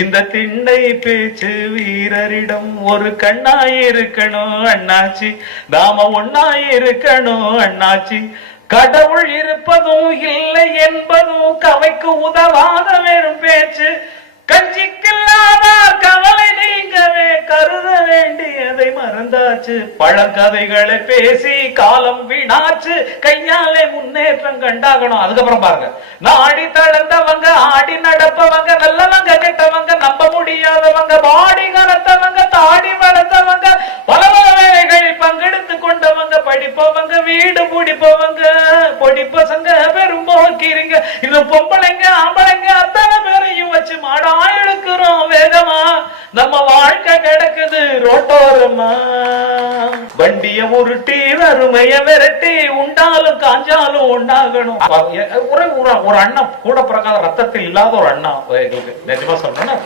இந்த திண்டை பேச்சு வீரரிடம் ஒரு கண்ணாயிருக்கணும் அண்ணாச்சி. நாம ஒன்னாயிருக்கணும் அண்ணாச்சி. கடவுள் இருப்பதும் இல்லை என்பதும் கவைக்கு உதவாத வெறும் பேச்சு. கஞ்சிக்கில்லாத கவலை நீங்கவே கருத வேண்டியதை மறந்தாச்சு. பழங்கதைகளை பேசி காலம் வீணாச்சு. கையாலே முன்னேற்றம் கண்டாகணும். அதுக்கப்புறம் பாருங்க. நாடி தளர்ந்தவங்க ஆடி நட முடியாதவங்க பாடி கலத்தவங்க தாடி வளர்த்தவங்க பல பல வேலைகளில் பங்கெடுத்து கொண்டவங்க படிப்பவங்க வீடு பிடிப்பவங்க பொடி பசங்க பெரும் போக்கிறீங்க இது பொம்பளைங்க ஆம்பளைங்க அத்தனை பேரையும் வச்சு மாடா எடுக்கிறோம் வேகமா. நம்ம வாழ்க்கை கிடக்குது ரோட்டோரமா. வண்டிய உருட்டி வறுமைய விரட்டி உண்டாலும் காஞ்சாலும் உண்டாகணும். ஒரு ஒரு அண்ணன் கூட பிறக்காத ரத்தத்தில் இல்லாத ஒரு அண்ணா எங்களுக்கு நிஜமா சொல்றேன்னா